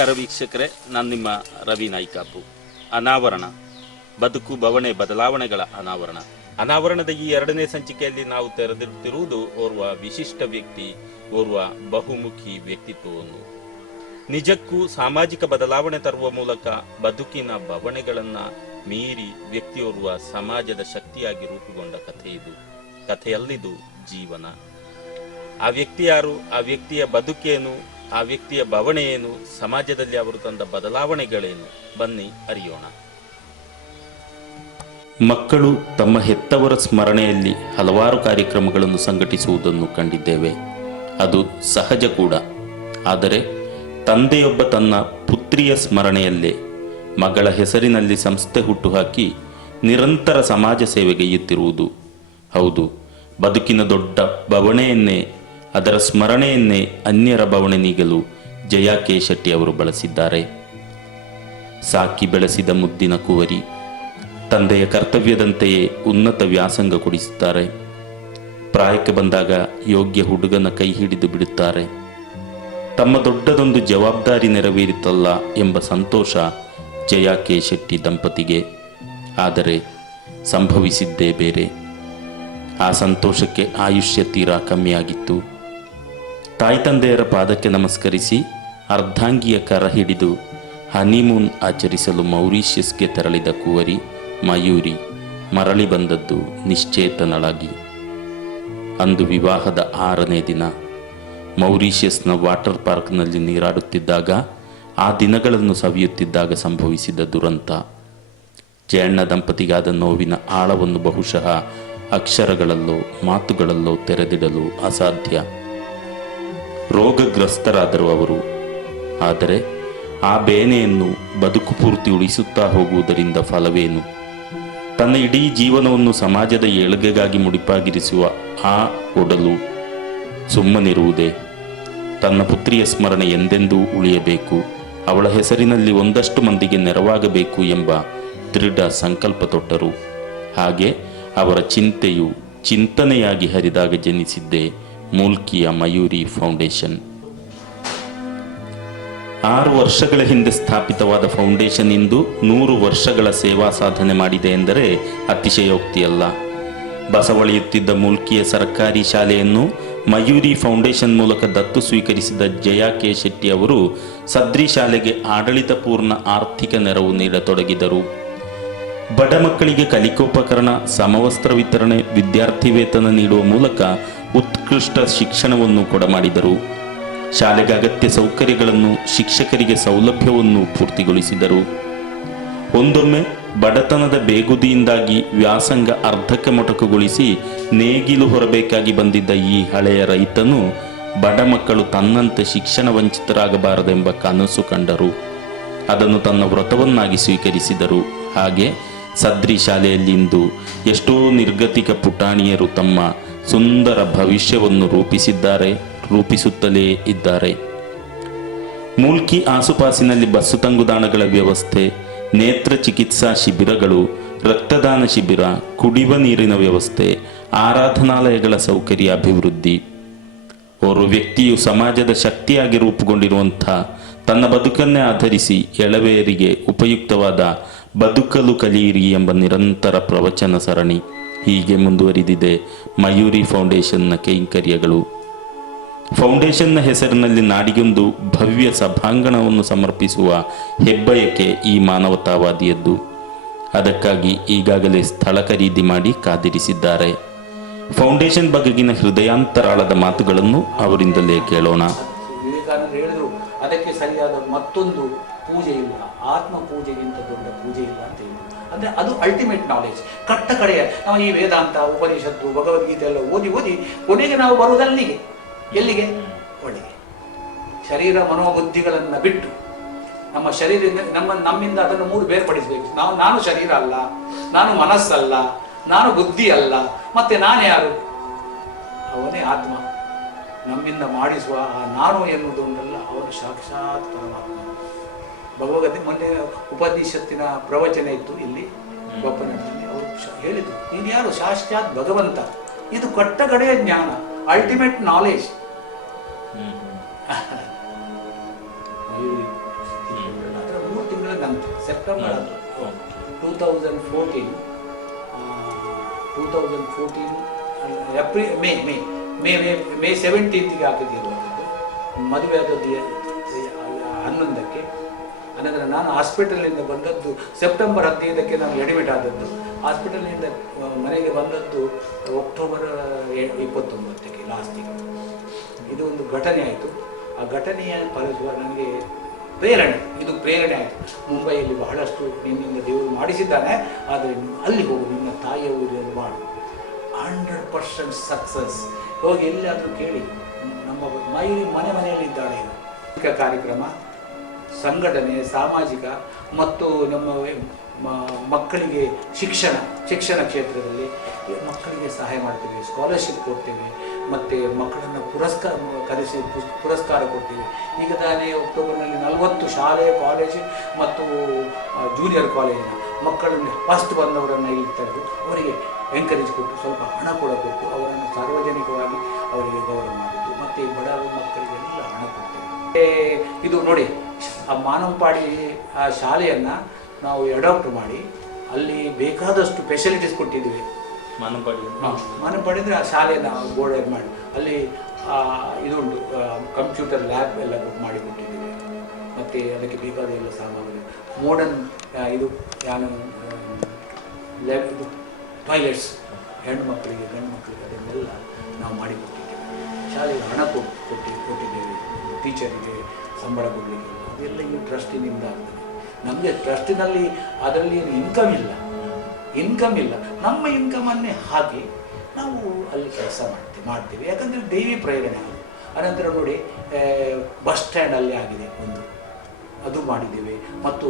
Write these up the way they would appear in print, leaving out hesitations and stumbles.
ನಮಸ್ಕಾರ ವೀಕ್ಷಕರೇ, ನಾನು ನಿಮ್ಮ ರವಿ ನಾಯ್ಕಾಪು. ಅನಾವರಣ, ಬದುಕು ಬವಣೆ ಬದಲಾವಣೆಗಳ ಅನಾವರಣದ ಈ 2ನೇ ಸಂಚಿಕೆಯಲ್ಲಿ ನಾವು ತೆರೆದಿರುತ್ತಿರುವುದು ಓರ್ವ ವಿಶಿಷ್ಟ ವ್ಯಕ್ತಿ, ಓರ್ವ ಬಹುಮುಖಿ ವ್ಯಕ್ತಿತ್ವವನ್ನು. ನಿಜಕ್ಕೂ ಸಾಮಾಜಿಕ ಬದಲಾವಣೆ ತರುವ ಮೂಲಕ ಬದುಕಿನ ಬವಣೆಗಳನ್ನ ಮೀರಿ ವ್ಯಕ್ತಿಯೋರ್ವ ಸಮಾಜದ ಶಕ್ತಿಯಾಗಿ ರೂಪುಗೊಂಡ ಕಥೆ ಇದು. ಕಥೆಯಲ್ಲಿದು ಜೀವನ. ಆ ವ್ಯಕ್ತಿ ಯಾರು, ಆ ವ್ಯಕ್ತಿಯ ಬದುಕೇನು, ಆ ವ್ಯಕ್ತಿಯ ಬವಣೆ ಏನು, ಸಮಾಜದಲ್ಲಿ ಅವರು ತಂದ ಬದಲಾವಣೆಗಳೇನು, ಬನ್ನಿ ಅರಿಯೋಣ. ಮಕ್ಕಳು ತಮ್ಮ ಹೆತ್ತವರ ಸ್ಮರಣೆಯಲ್ಲಿ ಹಲವಾರು ಕಾರ್ಯಕ್ರಮಗಳನ್ನು ಸಂಘಟಿಸುವುದನ್ನು ಕಂಡಿದ್ದೇವೆ. ಅದು ಸಹಜ ಕೂಡ. ಆದರೆ ತಂದೆಯೊಬ್ಬ ತನ್ನ ಪುತ್ರಿಯ ಸ್ಮರಣೆಯಲ್ಲೇ ಮಗಳ ಹೆಸರಿನಲ್ಲಿ ಸಂಸ್ಥೆ ಹುಟ್ಟುಹಾಕಿ ನಿರಂತರ ಸಮಾಜ ಸೇವೆಗೈಯುತ್ತಿರುವುದು, ಹೌದು, ಬದುಕಿನ ದೊಡ್ಡ ಬವಣೆಯನ್ನೇ, ಅದರ ಸ್ಮರಣೆಯನ್ನೇ ಅನ್ಯರ ಬವಣೆ ನೀಗಲು ಜಯಾ ಕೆ ಶೆಟ್ಟಿ ಅವರು ಬಳಸಿದ್ದಾರೆ. ಸಾಕಿ ಬೆಳೆಸಿದ ಮುದ್ದಿನ ಕುವರಿ, ತಂದೆಯ ಕರ್ತವ್ಯದಂತೆಯೇ ಉನ್ನತ ವ್ಯಾಸಂಗ ಕೊಡಿಸುತ್ತಾರೆ. ಪ್ರಾಯಕ್ಕೆ ಬಂದಾಗ ಯೋಗ್ಯ ಹುಡುಗನ ಕೈ ಹಿಡಿದು ಬಿಡುತ್ತಾರೆ. ತಮ್ಮ ದೊಡ್ಡದೊಂದು ಜವಾಬ್ದಾರಿ ನೆರವೇರಿತಲ್ಲ ಎಂಬ ಸಂತೋಷ ಜಯಾ ಕೆ ಶೆಟ್ಟಿ ದಂಪತಿಗೆ. ಆದರೆ ಸಂಭವಿಸಿದ್ದೇ ಬೇರೆ. ಆ ಸಂತೋಷಕ್ಕೆ ಆಯುಷ್ಯ ತೀರಾ ಕಮ್ಮಿಯಾಗಿತ್ತು. ತಾಯಿ ತಂದೆಯರ ಪಾದಕ್ಕೆ ನಮಸ್ಕರಿಸಿ ಅರ್ಧಾಂಗಿಯ ಕರ ಹಿಡಿದು ಹನಿಮೂನ್ ಆಚರಿಸಲು ಮೌರಿಷಿಯಸ್ಗೆ ತೆರಳಿದ ಕುವರಿ ಮಯೂರಿ ಮರಳಿ ಬಂದದ್ದು ನಿಶ್ಚೇತನಳಾಗಿ. ಅಂದು ವಿವಾಹದ 6ನೇ ದಿನ. ಮೌರಿಷಿಯಸ್ನ ವಾಟರ್ ಪಾರ್ಕ್ನಲ್ಲಿ ನೀರಾಡುತ್ತಿದ್ದಾಗ, ಆ ದಿನಗಳನ್ನು ಸವಿಯುತ್ತಿದ್ದಾಗ ಸಂಭವಿಸಿದ ದುರಂತ. ಜಯಣ್ಣ ದಂಪತಿಗಾದ ನೋವಿನ ಆಳವನ್ನು ಬಹುಶಃ ಅಕ್ಷರಗಳಲ್ಲೋ ಮಾತುಗಳಲ್ಲೋ ತೆರೆದಿಡಲು ಅಸಾಧ್ಯ. ರೋಗಗ್ರಸ್ತರಾದರು ಅವರು. ಆದರೆ ಆ ಬೇನೆಯನ್ನು ಬದುಕು ಪೂರ್ತಿ ಉಳಿಸುತ್ತಾ ಹೋಗುವುದರಿಂದ ಫಲವೇನು? ತನ್ನ ಇಡೀ ಜೀವನವನ್ನು ಸಮಾಜದ ಏಳ್ಗೆಗಾಗಿ ಮುಡಿಪಾಗಿರಿಸುವ ಆ ಒಡಲು ಸುಮ್ಮನಿರುವುದೇ? ತನ್ನ ಪುತ್ರಿಯ ಸ್ಮರಣೆ ಎಂದೆಂದೂ ಉಳಿಯಬೇಕು, ಅವಳ ಹೆಸರಿನಲ್ಲಿ ಒಂದಷ್ಟು ಮಂದಿಗೆ ನೆರವಾಗಬೇಕು ಎಂಬ ದೃಢ ಸಂಕಲ್ಪ ತೊಟ್ಟರು. ಹಾಗೆ ಅವರ ಚಿಂತೆಯು ಚಿಂತನೆಯಾಗಿ ಹರಿದಾಗ ಜನಿಸಿದ್ದೇ ಮೂಲ್ಕಿಯ ಮಯೂರಿ ಫೌಂಡೇಶನ್. 6 ವರ್ಷಗಳ ಹಿಂದೆ ಸ್ಥಾಪಿತವಾದ ಫೌಂಡೇಶನ್ ಇಂದು 100 ವರ್ಷಗಳ ಸೇವಾ ಸಾಧನೆ ಮಾಡಿದೆ ಎಂದರೆ ಅತಿಶಯೋಕ್ತಿಯಲ್ಲ. ಬಸವಳಿಯುತ್ತಿದ್ದ ಮೂಲ್ಕಿಯ ಸರ್ಕಾರಿ ಶಾಲೆಯನ್ನು ಮಯೂರಿ ಫೌಂಡೇಶನ್ ಮೂಲಕ ದತ್ತು ಸ್ವೀಕರಿಸಿದ ಜಯಾ ಕೆ ಶೆಟ್ಟಿ ಅವರು ಸದ್ರಿ ಶಾಲೆಗೆ ಆಡಳಿತಪೂರ್ಣ ಆರ್ಥಿಕ ನೆರವು ನೀಡತೊಡಗಿದರು. ಬಡ ಮಕ್ಕಳಿಗೆ ಕಲಿಕೋಪಕರಣ, ಸಮವಸ್ತ್ರ ವಿತರಣೆ, ವಿದ್ಯಾರ್ಥಿ ವೇತನ ನೀಡುವ ಮೂಲಕ ಉತ್ಕೃಷ್ಟ ಶಿಕ್ಷಣವನ್ನು ಕೊಡಮಾಡಿದರು. ಶಾಲೆಗೆ ಅಗತ್ಯ ಸೌಕರ್ಯಗಳನ್ನು, ಶಿಕ್ಷಕರಿಗೆ ಸೌಲಭ್ಯವನ್ನು ಪೂರ್ತಿಗೊಳಿಸಿದರು. ಒಂದೊಮ್ಮೆ ಬಡತನದ ಬೇಗುದಿಯಿಂದಾಗಿ ವ್ಯಾಸಂಗ ಅರ್ಧಕ್ಕೆ ಮೊಟಕುಗೊಳಿಸಿ ನೇಗಿಲು ಹೊರಬೇಕಾಗಿ ಬಂದಿದ್ದ ಈ ಹಳೆಯ ರೈತನು ಬಡ ಮಕ್ಕಳು ತನ್ನಂತೆ ಶಿಕ್ಷಣ ವಂಚಿತರಾಗಬಾರದೆಂಬ ಕನಸು ಕಂಡರು. ಅದನ್ನು ತನ್ನ ವ್ರತವನ್ನಾಗಿ ಸ್ವೀಕರಿಸಿದರು. ಹಾಗೆ ಸದ್ರಿ ಶಾಲೆಯಲ್ಲಿಂದು ಎಷ್ಟೋ ನಿರ್ಗತಿಕ ಪುಟಾಣಿಯರು ತಮ್ಮ ಸುಂದರ ಭವಿಷ್ಯವನ್ನು ರೂಪಿಸುತ್ತಲೇ ಇದ್ದಾರೆ. ಮೂಲ್ಕಿ ಆಸುಪಾಸಿನಲ್ಲಿ ಬಸ್ಸು ತಂಗುದಾಣಗಳ ವ್ಯವಸ್ಥೆ, ನೇತ್ರ ಚಿಕಿತ್ಸಾ ಶಿಬಿರಗಳು, ರಕ್ತದಾನ ಶಿಬಿರ, ಕುಡಿಯುವ ನೀರಿನ ವ್ಯವಸ್ಥೆ, ಆರಾಧನಾಲಯಗಳ ಸೌಕರ್ಯ ಅಭಿವೃದ್ಧಿ. ಓರ್ವ ವ್ಯಕ್ತಿಯು ಸಮಾಜದ ಶಕ್ತಿಯಾಗಿ ರೂಪುಗೊಂಡಿರುವಂಥ ತನ್ನ ಬದುಕನ್ನೇ ಆಧರಿಸಿ ಎಳವೆಯರಿಗೆ ಉಪಯುಕ್ತವಾದ ಬದುಕಲು ಕಲಿಯಿರಿ ಎಂಬ ನಿರಂತರ ಪ್ರವಚನ ಸರಣಿ. ಹೀಗೆ ಮುಂದುವರಿದಿದೆ ಮಯೂರಿ ಫೌಂಡೇಶನ್ನ ಕೈಂಕರ್ಯಗಳು. ಫೌಂಡೇಶನ್ನ ಹೆಸರಿನಲ್ಲಿ ನಾಡಿಗೊಂದು ಭವ್ಯ ಸಭಾಂಗಣವನ್ನು ಸಮರ್ಪಿಸುವ ಹೆಬ್ಬಯಕೆ ಈ ಮಾನವತಾವಾದಿಯದ್ದು. ಅದಕ್ಕಾಗಿ ಈಗಾಗಲೇ ಸ್ಥಳ ಖರೀದಿ ಮಾಡಿ ಕಾದಿರಿಸಿದ್ದಾರೆ. ಫೌಂಡೇಶನ್ ಬಗೆಗಿನ ಹೃದಯಾಂತರಾಳದ ಮಾತುಗಳನ್ನು ಅವರಿಂದಲೇ ಕೇಳೋಣ. ವಿವೇಕಾನಂದ ಹೇಳಿದ್ರು, ಅದಕ್ಕೆ ಸರಿಯಾದ ಮತ್ತೊಂದು ಪೂಜೆ ಇಲ್ಲ, ಆತ್ಮ ಪೂಜೆಗಿಂತ ದೊಡ್ಡ ಪೂಜೆ ಇಲ್ಲ ಅಂತ ಹೇಳಿದ್ರು. ಅಂದರೆ ಅದು ಅಲ್ಟಿಮೇಟ್ ನಾಲೆಜ್. ಕಟ್ಟ ಕಡೆಯ ನಾವು ಈ ವೇದಾಂತ, ಉಪನಿಷತ್ತು, ಭಗವದ್ಗೀತೆ ಎಲ್ಲ ಓದಿ ಕೊನೆಗೆ ನಾವು ಬರುವುದಲ್ಲಿಗೆ ಎಲ್ಲಿಗೆ? ಒಳ್ಳೆಗೆ. ಶರೀರ ಮನೋಬುದ್ಧಿಗಳನ್ನು ಬಿಟ್ಟು ನಮ್ಮ ಶರೀರದಿಂದ ನಮ್ಮಿಂದ ಅದನ್ನು 3 ಬೇರ್ಪಡಿಸಬೇಕು. ನಾನು ಶರೀರ ಅಲ್ಲ, ನಾನು ಮನಸ್ಸಲ್ಲ, ನಾನು ಬುದ್ಧಿ ಅಲ್ಲ, ಮತ್ತೆ ನಾನು ಯಾರು? ಅವನೇ ಆತ್ಮ. ನಮ್ಮಿಂದ ಮಾಡಿಸುವ ಆ ನಾನು ಎನ್ನುವುದು ಉಂಟಲ್ಲ, ಅವನು ಸಾಕ್ಷಾತ್ ಪರಮಾತ್ಮ. ಭಗವದ್ಗೀತೆ ಮೊನ್ನೆ ಉಪನಿಷತ್ತಿನ ಪ್ರವಚನ ಇತ್ತು ಇಲ್ಲಿ ಬಪ್ಪನಲ್ಲಿ. ಅವರು ಹೇಳಿದ್ರು, ನೀನು ಯಾರು? ಸಾಕ್ಷಾತ್ ಭಗವಂತ. ಇದು ಕಟ್ಟ ಕಡೆಯ ಜ್ಞಾನ, ultimate knowledge. September 2014 April May 17ಗೆ ಹಾಕಿದ್ದಿರುವಂಥದ್ದು. ಮದುವೆ ಆದದ್ದು 11ಕ್ಕೆ. ಅನಂತರ ನಾನು ಹಾಸ್ಪಿಟಲಿಂದ ಬಂದದ್ದು ಸೆಪ್ಟೆಂಬರ್ 15ಕ್ಕೆ ನಾನು ಅಡ್ಮಿಟ್ ಆದದ್ದು. ಹಾಸ್ಪಿಟಲಿಂದ ಮನೆಗೆ ಬಂದದ್ದು ಅಕ್ಟೋಬರ್ 29ಕ್ಕೆ ಲಾಸ್ಟಿಗೆ. ಇದು ಒಂದು ಘಟನೆ ಆಯಿತು. ಆ ಘಟನೆಯ ಫಲಿಸುವ ನನಗೆ ಇದು ಪ್ರೇರಣೆ ಆಯಿತು. ಮುಂಬೈಯಲ್ಲಿ ಬಹಳಷ್ಟು ನಿನ್ನಿಂದ ದೇವರು ಮಾಡಿಸಿದ್ದಾನೆ, ಆದರೆ ಅಲ್ಲಿ ಹೋಗು, ನಿನ್ನ ತಾಯಿಯ ಊರಲ್ಲಿ ಮಾಡು, 100% ಸಕ್ಸಸ್. ಹೋಗಿ ಎಲ್ಲಿಯಾದರೂ ಕೇಳಿ, ನಮ್ಮ ಮಯೂರಿ ಮನೆಯಲ್ಲಿದ್ದಾಳೆ. ಇದು ಕಾರ್ಯಕ್ರಮ, ಸಂಘಟನೆ, ಸಾಮಾಜಿಕ ಮತ್ತು ನಮ್ಮ ಮಕ್ಕಳಿಗೆ ಶಿಕ್ಷಣ ಕ್ಷೇತ್ರದಲ್ಲಿ ಮಕ್ಕಳಿಗೆ ಸಹಾಯ ಮಾಡ್ತೇವೆ, ಸ್ಕಾಲರ್ಶಿಪ್ ಕೊಡ್ತೇವೆ, ಮತ್ತು ಮಕ್ಕಳನ್ನು ಪುರಸ್ಕಾರ ಕೊಡ್ತೀವಿ. ಈಗ ತಾನೇ ಅಕ್ಟೋಬರ್ನಲ್ಲಿ 40 ಶಾಲೆ, ಕಾಲೇಜು ಮತ್ತು ಜೂನಿಯರ್ ಕಾಲೇಜಿನ ಮಕ್ಕಳನ್ನು ಫಸ್ಟ್ ಬಂದವರನ್ನು ಇಲ್ಲಿ ತೆಗೆದು ಅವರಿಗೆ ಎಂಕರೇಜ್ ಕೊಟ್ಟು ಸ್ವಲ್ಪ ಹಣ ಕೂಡ ಕೊಟ್ಟು ಅವರನ್ನು ಸಾರ್ವಜನಿಕವಾಗಿ ಅವರಿಗೆ ಗೌರವ ಮಾಡಿದ್ದು. ಮತ್ತು ಬಡ ಮಕ್ಕಳಿಗೆಲ್ಲ ಹಣ ಕೊಡ್ತೇವೆ. ಇದು ನೋಡಿ, ಆ ಮಾನಂಪಾಡಿ ಆ ಶಾಲೆಯನ್ನು ನಾವು ಅಡಾಪ್ಟ್ ಮಾಡಿ ಅಲ್ಲಿ ಬೇಕಾದಷ್ಟು ಫೆಸಿಲಿಟೀಸ್ ಕೊಟ್ಟಿದ್ದೀವಿ. ಮಾನಂಪಾಡಿ ಅಂದರೆ ಆ ಶಾಲೆಯನ್ನು ಬೋರ್ಡ್ ಮಾಡಿ ಅಲ್ಲಿ ಇದುಂಟು, ಕಂಪ್ಯೂಟರ್ ಲ್ಯಾಬ್ ಎಲ್ಲ ಮಾಡಿ ಕೊಟ್ಟಿದ್ದೀವಿ. ಮತ್ತು ಅದಕ್ಕೆ ಬೇಕಾದ ಎಲ್ಲ ಸಾಮಗ್ರಿ, ಮಾಡರ್ನ್ ಇದು ಲ್ಯಾಬ್, ಇದು ಟಾಯ್ಲೆಟ್ಸ್, ಹೆಣ್ಣು ಮಕ್ಕಳಿಗೆ ಗಂಡು ಮಕ್ಕಳಿಗೆ ಅದನ್ನೆಲ್ಲ ನಾವು ಮಾಡಿಕೊಟ್ಟಿದ್ದೇವೆ. ಶಾಲೆಗೆ ಹಣ ಕೊಟ್ಟಿದ್ದೇವೆ. ಟೀಚರಿಗೆ ಸಂಬಳ ಕೊಡಲಿಕ್ಕೆ ಅದೆಲ್ಲ ಈ ಟ್ರಸ್ಟಿನಿಂದ ಆಗ್ತದೆ. ನಮಗೆ ಟ್ರಸ್ಟಿನಲ್ಲಿ ಅದರಲ್ಲಿ ಏನು ಇನ್ಕಮ್ ಇಲ್ಲ. ನಮ್ಮ ಇನ್ಕಮನ್ನೇ ಹಾಕಿ ನಾವು ಅಲ್ಲಿ ಕೆಲಸ ಮಾಡ್ತೀವಿ. ಯಾಕಂದರೆ ದೈವಿ ಪ್ರೇರಣೆ ಅದು. ಅನಂತರ ನೋಡಿ, ಬಸ್ ಸ್ಟ್ಯಾಂಡಲ್ಲಿ ಆಗಿದೆ ಒಂದು, ಅದು ಮಾಡಿದ್ದೇವೆ. ಮತ್ತು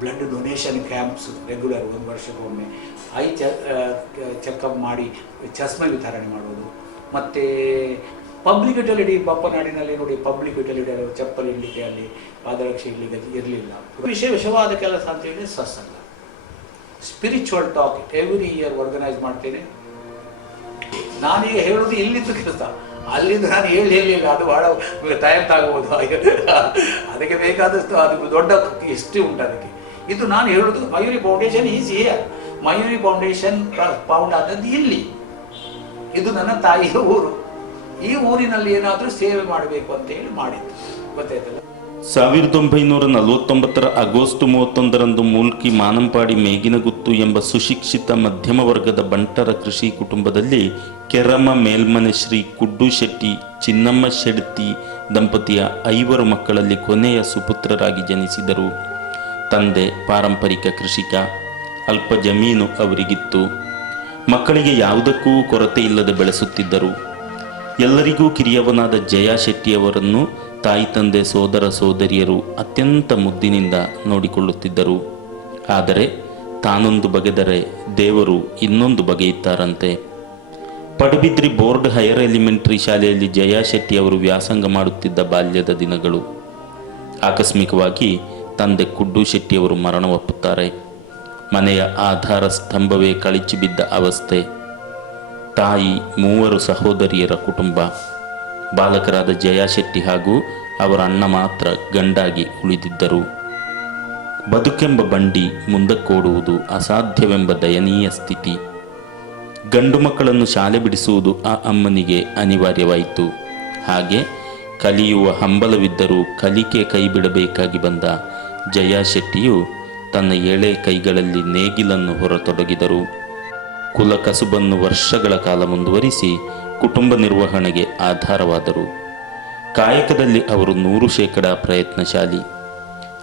ಬ್ಲಡ್ ಡೊನೇಷನ್ ಕ್ಯಾಂಪ್ಸ್ ರೆಗ್ಯುಲರ್ 1 ವರ್ಷಕ್ಕೊಮ್ಮೆ ಐ ಚೆಕಪ್ ಮಾಡಿ ಚಸ್ಮೆ ವಿತರಣೆ ಮಾಡೋದು. ಮತ್ತು ಪಬ್ಲಿಕ್ ಯುಟಿಲಿಟಿ, ಬಪ್ಪನಾಡಿನಲ್ಲಿ ನೋಡಿ, ಪಬ್ಲಿಕ್ ಯುಟಿಲಿಟಿ ಚಪ್ಪಲಿ ಇಡಲಿಕ್ಕೆ, ಅಲ್ಲಿ ಪಾದರಕ್ಷೆ ಇಡಲಿಕ್ಕೆ ಇರಲಿಲ್ಲ. ವಿಷಯವಾದ ಕೆಲಸ ಅಂತ ಹೇಳಿ ಸತ್ಸಂಗ, spiritual talk every year organise ಮಾಡ್ತೇನೆ. ನಾನೀಗ ಹೇಳೋದು ಇಲ್ಲಿದ್ದು ಕೆಲಸ, ಅಲ್ಲಿಂದ ನಾನು ಹೇಳಿಲ್ಲ, ಅದು ಬಹಳ ತಯಾರಾಗಬಹುದು. ಅದಕ್ಕೆ ಬೇಕಾದಷ್ಟು ಅದು ದೊಡ್ಡ ಹಿಸ್ಟ್ರಿ ಉಂಟು ಅದಕ್ಕೆ. ಇದು ನಾನು ಹೇಳೋದು Mayuri foundation is here. Mayuri foundation found ಆದದ್ದು ಇಲ್ಲಿ. ಇದು ನನ್ನ ತಾಯಿಯ ಊರು. ಈ ಊರಿನಲ್ಲಿ ಏನಾದರೂ ಸೇವೆ ಮಾಡಬೇಕು ಅಂತ ಹೇಳಿ ಮಾಡಿದ್ದು, ಗೊತ್ತಾಯ್ತಲ್ಲ. 1949 ಆಗಸ್ಟ್ 31 ಮೂಲ್ಕಿ ಮಾನಂಪಾಡಿ ಮೇಗಿನಗುತ್ತು ಎಂಬ ಸುಶಿಕ್ಷಿತ ಮಧ್ಯಮ ವರ್ಗದ ಬಂಟರ ಕೃಷಿ ಕುಟುಂಬದಲ್ಲಿ ಕೆರಮ ಮೇಲ್ಮನೆ ಶ್ರೀ ಕುಡ್ಡು ಶೆಟ್ಟಿ ಚಿನ್ನಮ್ಮ ಶೆಡ್ತಿ ದಂಪತಿಯ 5 ಮಕ್ಕಳಲ್ಲಿ ಕೊನೆಯ ಸುಪುತ್ರರಾಗಿ ಜನಿಸಿದರು. ತಂದೆ ಪಾರಂಪರಿಕ ಕೃಷಿಕ, ಅಲ್ಪ ಜಮೀನು ಅವರಿಗಿತ್ತು. ಮಕ್ಕಳಿಗೆ ಯಾವುದಕ್ಕೂ ಕೊರತೆ ಇಲ್ಲದೆ ಬೆಳೆಸುತ್ತಿದ್ದರು. ಎಲ್ಲರಿಗೂ ಕಿರಿಯವನಾದ ಜಯಾ ಶೆಟ್ಟಿಯವರನ್ನು ತಾಯಿ ತಂದೆ ಸೋದರ ಸೋದರಿಯರು ಅತ್ಯಂತ ಮುದ್ದಿನಿಂದ ನೋಡಿಕೊಳ್ಳುತ್ತಿದ್ದರು. ಆದರೆ ತಾನೊಂದು ಬಗೆದರೆ ದೇವರು ಇನ್ನೊಂದು ಬಗೆಯಿದ್ದಾರಂತೆ. ಪಡುಬಿದ್ರಿ ಬೋರ್ಡ್ ಹೈಯರ್ ಎಲಿಮೆಂಟರಿ ಶಾಲೆಯಲ್ಲಿ ಜಯಾ ಶೆಟ್ಟಿಯವರು ವ್ಯಾಸಂಗ ಮಾಡುತ್ತಿದ್ದ ಬಾಲ್ಯದ ದಿನಗಳು. ಆಕಸ್ಮಿಕವಾಗಿ ತಂದೆ ಕುಡ್ಡು ಶೆಟ್ಟಿಯವರು ಮರಣವಪ್ಪುತ್ತಾರೆ. ಮನೆಯ ಆಧಾರ ಸ್ತಂಭವೇ ಕಳಚಿ ಬಿದ್ದ ಅವಸ್ಥೆ. ತಾಯಿ, 3 ಸಹೋದರಿಯರ ಕುಟುಂಬ. ಬಾಲಕರಾದ ಜಯಾ ಶೆಟ್ಟಿ ಹಾಗೂ ಅವರ ಅಣ್ಣ ಮಾತ್ರ ಗಂಡಾಗಿ ಉಳಿದಿದ್ದರು. ಬದುಕೆಂಬ ಬಂಡಿ ಮುಂದಕ್ಕೋಡುವುದು ಅಸಾಧ್ಯವೆಂಬ ದಯನೀಯ ಸ್ಥಿತಿ. ಗಂಡು ಮಕ್ಕಳನ್ನು ಶಾಲೆ ಬಿಡಿಸುವುದು ಆ ಅಮ್ಮನಿಗೆ ಅನಿವಾರ್ಯವಾಯಿತು. ಹಾಗೆ ಕಲಿಯುವ ಹಂಬಲವಿದ್ದರೂ ಕಲಿಕೆ ಕೈ ಬಿಡಬೇಕಾಗಿ ಬಂದ ಜಯಾ ಶೆಟ್ಟಿಯು ತನ್ನ 7 ಕೈಗಳಲ್ಲಿ ನೇಗಿಲನ್ನು ಹೊರತೊಡಗಿದರು. ಕುಲ ಕಸುಬನ್ನು ವರ್ಷಗಳ ಕಾಲ ಮುಂದುವರಿಸಿ ಕುಟುಂಬ ನಿರ್ವಹಣೆಗೆ ಆಧಾರವಾದರು. ಕಾಯಕದಲ್ಲಿ ಅವರು 100% ಪ್ರಯತ್ನಶಾಲಿ.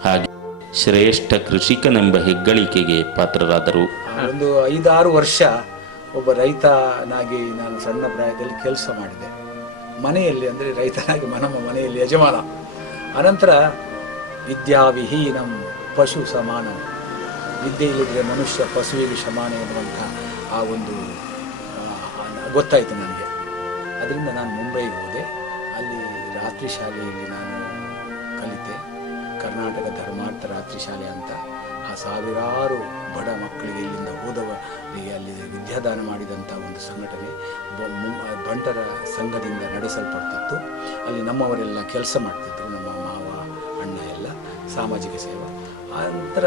ಹಾಗೆ ಶ್ರೇಷ್ಠ ಕೃಷಿಕನೆಂಬ ಹೆಗ್ಗಳಿಕೆಗೆ ಪಾತ್ರರಾದರು. ಒಂದು 5-6 ವರ್ಷ ಒಬ್ಬ ರೈತನಾಗಿ ನಾನು ಸಣ್ಣ ಪ್ರಾಯದಲ್ಲಿ ಕೆಲಸ ಮಾಡಿದೆ ಮನೆಯಲ್ಲಿ. ಅಂದರೆ ರೈತನಾಗಿ ನಮ್ಮ ಮನೆಯಲ್ಲಿ ಯಜಮಾನ. ಅನಂತರ ವಿದ್ಯಾವಿಹೀನಂ ಪಶು ಸಮಾನ, ವಿದ್ಯೆ ಇಲ್ಲದ್ರೆ ಮನುಷ್ಯ ಪಶುವಿಗೆ ಸಮಾನ ಎನ್ನುವಂಥ ಆ ಒಂದು ಗೊತ್ತಾಯಿತು ನನಗೆ. ಅದರಿಂದ ನಾನು ಮುಂಬೈಗೆ ಹೋದೆ. ಅಲ್ಲಿ ರಾತ್ರಿ ಶಾಲೆಯಲ್ಲಿ ನಾನು ಕಲಿತೆ. ಕರ್ನಾಟಕ ಧರ್ಮಾರ್ಥ ರಾತ್ರಿ ಶಾಲೆ ಅಂತ. ಆ ಸಾವಿರಾರು ಬಡ ಮಕ್ಕಳಿಗೆ ಇಲ್ಲಿಂದ ಹೋದವರಿಗೆ ಅಲ್ಲಿ ವಿದ್ಯಾದಾನ ಮಾಡಿದಂಥ ಒಂದು ಸಂಘಟನೆ ಬಂಟರ ಸಂಘದಿಂದ ನಡೆಸಲ್ಪಡ್ತಿತ್ತು. ಅಲ್ಲಿ ನಮ್ಮವರೆಲ್ಲ ಕೆಲಸ ಮಾಡ್ತಿದ್ರು, ನಮ್ಮ ಮಾವ, ಅಣ್ಣ ಎಲ್ಲ ಸಾಮಾಜಿಕ ಸೇವೆ. ಆ ನಂತರ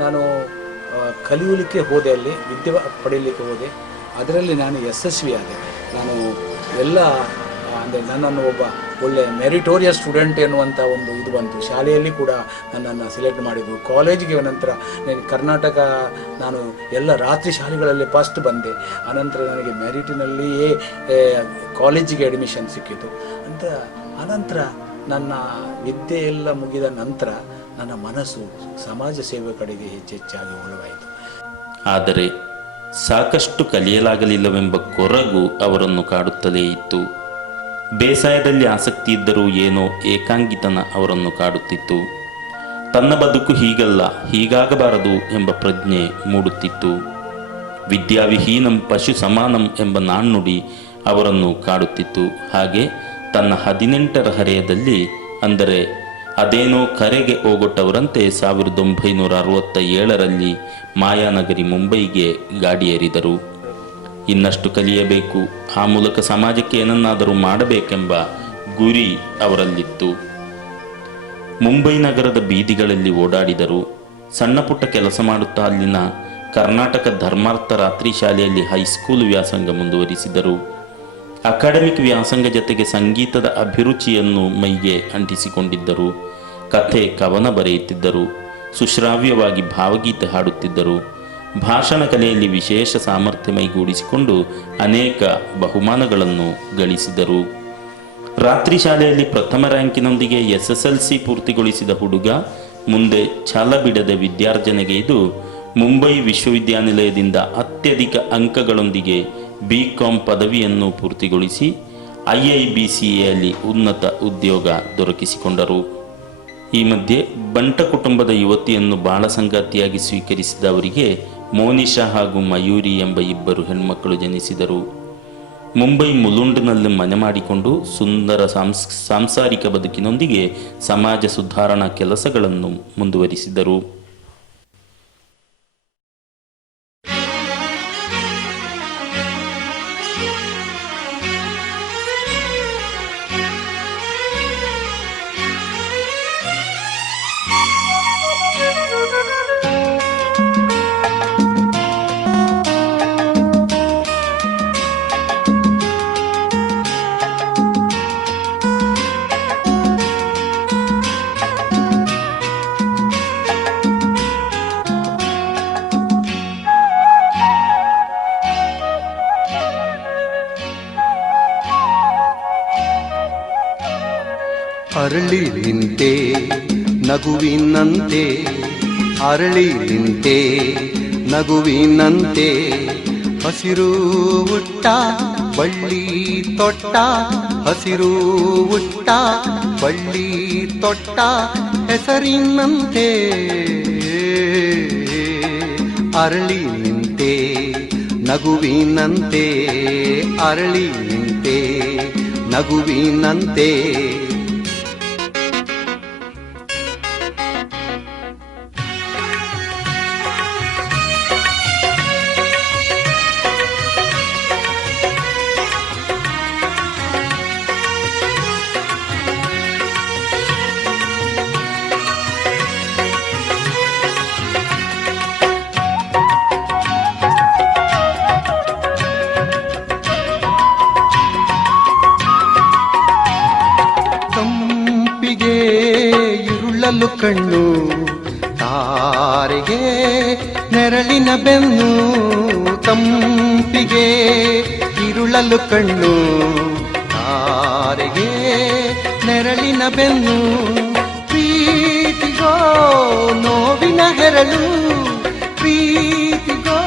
ನಾನು ಕಲಿಯಲಿಕ್ಕೆ ಹೋದೆ, ಅಲ್ಲಿ ವಿದ್ಯೆ ಪಡೆಯಲಿಕ್ಕೆ ಹೋದೆ. ಅದರಲ್ಲಿ ನಾನು ಯಶಸ್ವಿಯಾದೆ. ನಾನು ಎಲ್ಲ ಅಂದರೆ ನನ್ನನ್ನು ಒಬ್ಬ ಒಳ್ಳೆಯ ಮೆರಿಟೋರಿಯಸ್ ಸ್ಟೂಡೆಂಟ್ ಎನ್ನುವಂಥ ಒಂದು ಇದು ಬಂತು. ಶಾಲೆಯಲ್ಲಿ ಕೂಡ ನನ್ನನ್ನು ಸೆಲೆಕ್ಟ್ ಮಾಡಿದರು. ಕಾಲೇಜಿಗೆ ನಂತರ ಕರ್ನಾಟಕ ನಾನು ಎಲ್ಲ ರಾತ್ರಿ ಶಾಲೆಗಳಲ್ಲಿ ಫಸ್ಟ್ ಬಂದೆ. ಆನಂತರ ನನಗೆ ಮೆರಿಟಿನಲ್ಲಿಯೇ ಕಾಲೇಜಿಗೆ ಅಡ್ಮಿಷನ್ ಸಿಕ್ಕಿತು ಅಂತ. ಅನಂತರ ನನ್ನ ವಿದ್ಯೆ ಎಲ್ಲ ಮುಗಿದ ನಂತರ ನನ್ನ ಮನಸ್ಸು ಸಮಾಜ ಸೇವೆ ಕಡೆಗೆ ಹೆಚ್ಚೆಚ್ಚಾಗಿ ಒಲವಾಯಿತು. ಆದರೆ ಸಾಕಷ್ಟು ಕಲಿಯಲಾಗಲಿಲ್ಲವೆಂಬ ಕೊರಗು ಅವರನ್ನು ಕಾಡುತ್ತಲೇ ಇತ್ತು. ಬೇಸಾಯದಲ್ಲಿ ಆಸಕ್ತಿ ಇದ್ದರೂ ಏನೋ ಏಕಾಂಗಿತನ ಅವರನ್ನು ಕಾಡುತ್ತಿತ್ತು. ತನ್ನ ಬದುಕು ಹೀಗಲ್ಲ, ಹೀಗಾಗಬಾರದು ಎಂಬ ಪ್ರಜ್ಞೆ ಮೂಡುತ್ತಿತ್ತು. ವಿದ್ಯಾವಿಹೀನಂ ಪಶು ಸಮಾನಂ ಎಂಬ ನಾಣ್ಣುಡಿ ಅವರನ್ನು ಕಾಡುತ್ತಿತ್ತು. ಹಾಗೆ ತನ್ನ 18ರ ಹರೆಯದಲ್ಲಿ, ಅಂದರೆ ಅದೇನೋ ಕರೆಗೆ ಹೋಗೊಟ್ಟವರಂತೆ 1967ರಲ್ಲಿ ಮಾಯಾನಗರಿ ಮುಂಬೈಗೆ ಗಾಡಿಯೇರಿದರು. ಇನ್ನಷ್ಟು ಕಲಿಯಬೇಕು, ಆ ಮೂಲಕ ಸಮಾಜಕ್ಕೆ ಏನನ್ನಾದರೂ ಮಾಡಬೇಕೆಂಬ ಗುರಿ ಅವರಲ್ಲಿತ್ತು. ಮುಂಬೈ ನಗರದ ಬೀದಿಗಳಲ್ಲಿ ಓಡಾಡಿದರು. ಸಣ್ಣ ಪುಟ್ಟ ಕೆಲಸ ಮಾಡುತ್ತಾ ಅಲ್ಲಿನ ಕರ್ನಾಟಕ ಧರ್ಮಾರ್ಥ ರಾತ್ರಿ ಶಾಲೆಯಲ್ಲಿ ಹೈಸ್ಕೂಲ್ ವ್ಯಾಸಂಗ ಮುಂದುವರಿಸಿದರು. ಅಕಾಡೆಮಿಕ್ ವ್ಯಾಸಂಗ ಜೊತೆಗೆ ಸಂಗೀತದ ಅಭಿರುಚಿಯನ್ನು ಮೈಗೆ ಅಂಟಿಸಿಕೊಂಡಿದ್ದರು. ಕಥೆ ಕವನ ಬರೆಯುತ್ತಿದ್ದರು. ಸುಶ್ರಾವ್ಯವಾಗಿ ಭಾವಗೀತೆ ಹಾಡುತ್ತಿದ್ದರು. ಭಾಷಣ ಕಲೆಯಲ್ಲಿ ವಿಶೇಷ ಸಾಮರ್ಥ್ಯ ಮೈಗೂಡಿಸಿಕೊಂಡು ಅನೇಕ ಬಹುಮಾನಗಳನ್ನು ಗಳಿಸಿದರು. ರಾತ್ರಿ ಶಾಲೆಯಲ್ಲಿ ಪ್ರಥಮ ರ್ಯಾಂಕಿನೊಂದಿಗೆ SSLC ಪೂರ್ತಿಗೊಳಿಸಿದ ಹುಡುಗ ಮುಂದೆ ಛಲ ಬಿಡದೆ ವಿದ್ಯಾರ್ಜನೆಗೈದು ಮುಂಬೈ ವಿಶ್ವವಿದ್ಯಾನಿಲಯದಿಂದ ಅತ್ಯಧಿಕ ಅಂಕಗಳೊಂದಿಗೆ BCom ಪದವಿಯನ್ನು ಪೂರ್ತಿಗೊಳಿಸಿ IIBCಯಲ್ಲಿ ಉನ್ನತ ಉದ್ಯೋಗ ದೊರಕಿಸಿಕೊಂಡರು. ಈ ಮಧ್ಯೆ ಬಂಟ ಕುಟುಂಬದ ಯುವತಿಯನ್ನು ಬಾಳ ಸಂಗಾತಿಯಾಗಿ ಸ್ವೀಕರಿಸಿದ ಅವರಿಗೆ ಮೋನಿಶಾ ಹಾಗೂ ಮಯೂರಿ ಎಂಬ ಇಬ್ಬರು ಹೆಣ್ಮಕ್ಕಳು ಜನಿಸಿದರು. ಮುಂಬೈ ಮುಲುಂಡ್ನಲ್ಲಿ ಮನೆ ಮಾಡಿಕೊಂಡು ಸುಂದರ ಸಾಂಸಾರಿಕ ಬದುಕಿನೊಂದಿಗೆ ಸಮಾಜ ಸುಧಾರಣಾ ಕೆಲಸಗಳನ್ನು ಮುಂದುವರಿಸಿದರು. ಅರಳಿ ನಿಂತೆ ನಗುವಿನಂತೆ, ಅರಳಿ ನಿಂತೆ ನಗುವಿನಂತೆ, ಹಸಿರು ಉಟ್ಟ ಬಳ್ಳಿ ತೊಟ್ಟ, ಹಸಿರು ಉಟ್ಟ ಬಳ್ಳಿ ತೊಟ್ಟ ಹೆಸರಿನಂತೆ. ಅರಳಿ ನಿಂತೆ ನಗುವಿನಂತೆ, ಅರಳಿ ನಿಂತೆ ನಗುವಿನಂತೆ. ಇರುಳಲು ಕಣ್ಣು, ತಾರೆಗೆ ನೆರಳಿನ ಬೆನ್ನು, ತಂಪಿಗೆ ಇರುಳಲು ಕಣ್ಣು, ತಾರೆಗೆ ನೆರಳಿನ ಬೆನ್ನು. ಪ್ರೀತಿಗೋ ನೋವಿನ ಹೆರಳು, ಪ್ರೀತಿಗೋ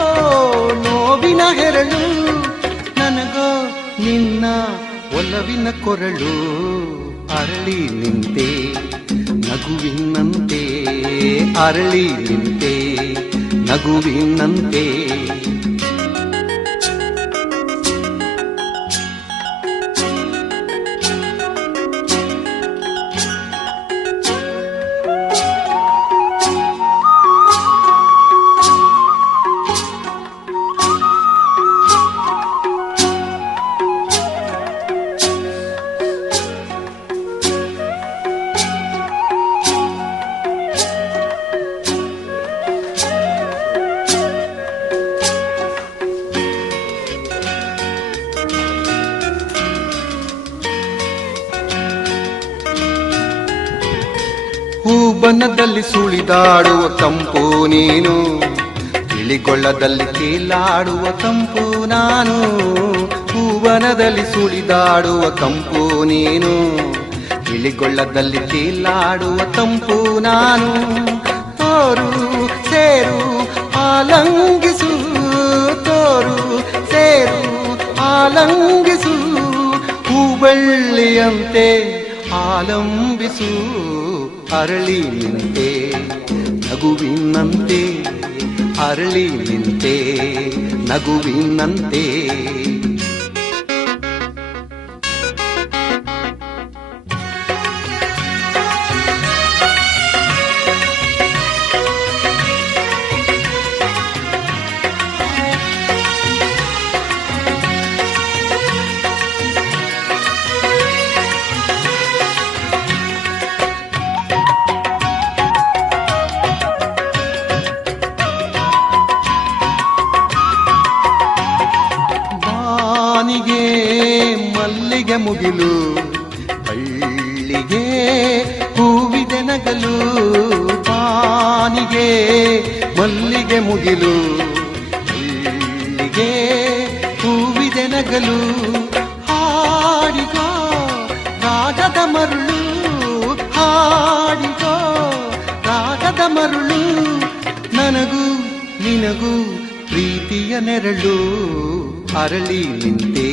ನೋವಿನ ಹೆರಳು, ನನಗೋ ನಿನ್ನ ಒಲವಿನ ಕೊರಳು. ಅರಳಿ ನಿಂತೆ ನಗುವಿನಂತೆ, ಅರಳಿ ನಿಂತೆ ನಗುವಿನಂತೆ. ಬನದಲ್ಲಿ ಸುಳಿದಾಡುವ ಕಂಪು ನೀನು, ತಿಳಿಗೊಳ್ಳದಲ್ಲಿ ತೇಲಾಡುವ ಕಂಪು ನಾನು. ಹೂವನದಲ್ಲಿ ಸುಳಿದಾಡುವ ಕಂಪು ನೀನು, ತಿಳಿಗೊಳ್ಳದಲ್ಲಿ ತೇಲಾಡುವ ಕಂಪು ನಾನು. ತೋರು ಸೇರು ಆಲಂಗಿಸು, ತೋರು ಸೇರು ಆಲಂಗಿಸು, ಹೂಬಳ್ಳಿಯಂತೆ ಆಲಂಬಿಸು. ಅರಳಿ ನಿಂತೆ ನಗುವಿನಂತೆ, ಅರಳಿ ನಿಂತೆ ನಗುವಿನಂತೆ. ಮಲ್ಲಿಗೆ ಮುಗಿಲು ಬಳ್ಳಿಗೆ ಹೂವಿದೆ ನಗಲು, ಬಾನಿಗೆ ಮಲ್ಲಿಗೆ ಮುಗಿಲು ಬಳ್ಳಿಗೆ ಹೂವಿದೆ ನಗಲು. ಹಾಡಿಗೋ ರಾಗದ ಮರುಳು, ಹಾಡಿಗೋ ರಾಗದ ಮರುಳು, ನನಗೂ ನಿನಗೂ ಪ್ರೀತಿಯ ನೆರಳು. ಅರಳಿ ನಿಂತೆ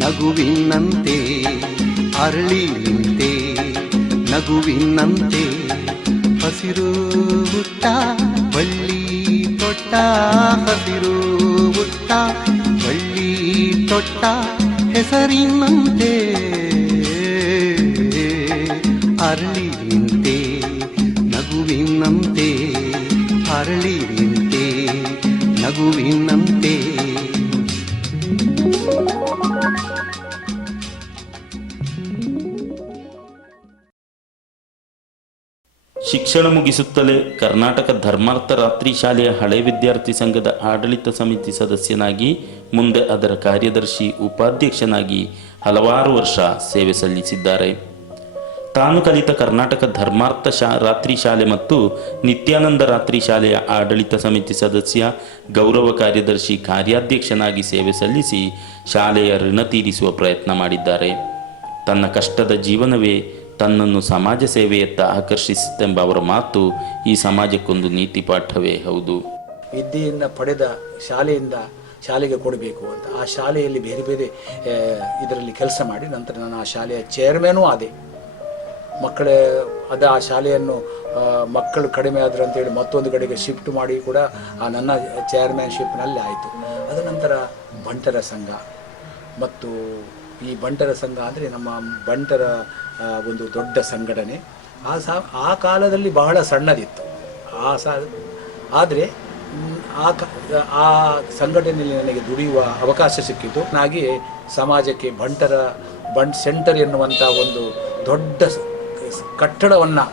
ನಗುವಿನಂತೆ, ಅರಳಿ ನಿಂತೆ ನಗುವಿನಂತೆ. ಹಸಿರು ಹುಟ್ಟ ಬಳ್ಳಿ ತೊಟ್ಟ, ಹಸಿರು ಹುಟ್ಟ ಬಳ್ಳಿ ತೊಟ್ಟ ಹೆಸರಿನಂತೆ. ಅರಳಿ ನಿಂತೆ ನಗುವಿನಂತೆ, ಅರಳಿ ನಿಂತೆ ನಗುವಿನಂತೆ. ಶಿಕ್ಷಣ ಮುಗಿಸುತ್ತಲೇ ಕರ್ನಾಟಕ ಧರ್ಮಾರ್ಥ ರಾತ್ರಿ ಶಾಲೆಯ ಹಳೆ ವಿದ್ಯಾರ್ಥಿ ಸಂಘದ ಆಡಳಿತ ಸಮಿತಿ ಸದಸ್ಯನಾಗಿ, ಮುಂದೆ ಅದರ ಕಾರ್ಯದರ್ಶಿ ಉಪಾಧ್ಯಕ್ಷನಾಗಿ ಹಲವಾರು ವರ್ಷ ಸೇವೆ ಸಲ್ಲಿಸಿದ್ದಾರೆ. ತಾನು ಕಲಿತ ಕರ್ನಾಟಕ ಧರ್ಮಾರ್ಥ ರಾತ್ರಿ ಶಾಲೆ ಮತ್ತು ನಿತ್ಯಾನಂದ ರಾತ್ರಿ ಶಾಲೆಯ ಆಡಳಿತ ಸಮಿತಿ ಸದಸ್ಯ, ಗೌರವ ಕಾರ್ಯದರ್ಶಿ, ಕಾರ್ಯಾಧ್ಯಕ್ಷನಾಗಿ ಸೇವೆ ಸಲ್ಲಿಸಿ ಶಾಲೆಯ ಋಣ ತೀರಿಸುವ ಪ್ರಯತ್ನ ಮಾಡಿದ್ದಾರೆ. ತನ್ನ ಕಷ್ಟದ ಜೀವನವೇ ತನ್ನನ್ನು ಸಮಾಜ ಸೇವೆಯತ್ತ ಆಕರ್ಷಿಸುತ್ತೆಂಬ ಅವರ ಮಾತು ಈ ಸಮಾಜಕ್ಕೊಂದು ನೀತಿ ಪಾಠವೇ ಹೌದು. ವಿದ್ಯೆಯನ್ನು ಪಡೆದ ಶಾಲೆಗೆ ಕೊಡಬೇಕು ಅಂತ ಆ ಶಾಲೆಯಲ್ಲಿ ಬೇರೆ ಬೇರೆ ಇದರಲ್ಲಿ ಕೆಲಸ ಮಾಡಿ ನಂತರ ನಾನು ಆ ಶಾಲೆಯ ಚೇರ್ಮನೂ ಆದೆ. ಆ ಶಾಲೆಯನ್ನು ಮಕ್ಕಳು ಕಡಿಮೆ ಆದರು ಅಂತೇಳಿ ಮತ್ತೊಂದು ಕಡೆಗೆ ಶಿಫ್ಟ್ ಮಾಡಿ ಕೂಡ ನನ್ನ ಚೇರ್ಮನ್ಶಿಪ್ನಲ್ಲಿ ಆಯಿತು. ಅದ ನಂತರ ಬಂಟರ ಸಂಘ, ಮತ್ತು ಈ ಬಂಟರ ಸಂಘ ಅಂದರೆ ನಮ್ಮ ಬಂಟರ ಒಂದು ದೊಡ್ಡ ಸಂಘಟನೆ. ಆ ಕಾಲದಲ್ಲಿ ಬಹಳ ಸಣ್ಣದಿತ್ತು. ಆದರೆ ಆ ಸಂಘಟನೆಯಲ್ಲಿ ನನಗೆ ದುಡಿಯುವ ಅವಕಾಶ ಸಿಕ್ಕಿತು. ಹಾಗೆ ಸಮಾಜಕ್ಕೆ ಬಂಟ್ ಸೆಂಟರ್ ಎನ್ನುವಂಥ ಒಂದು ದೊಡ್ಡ ಕಟ್ಟಡವನ್ನು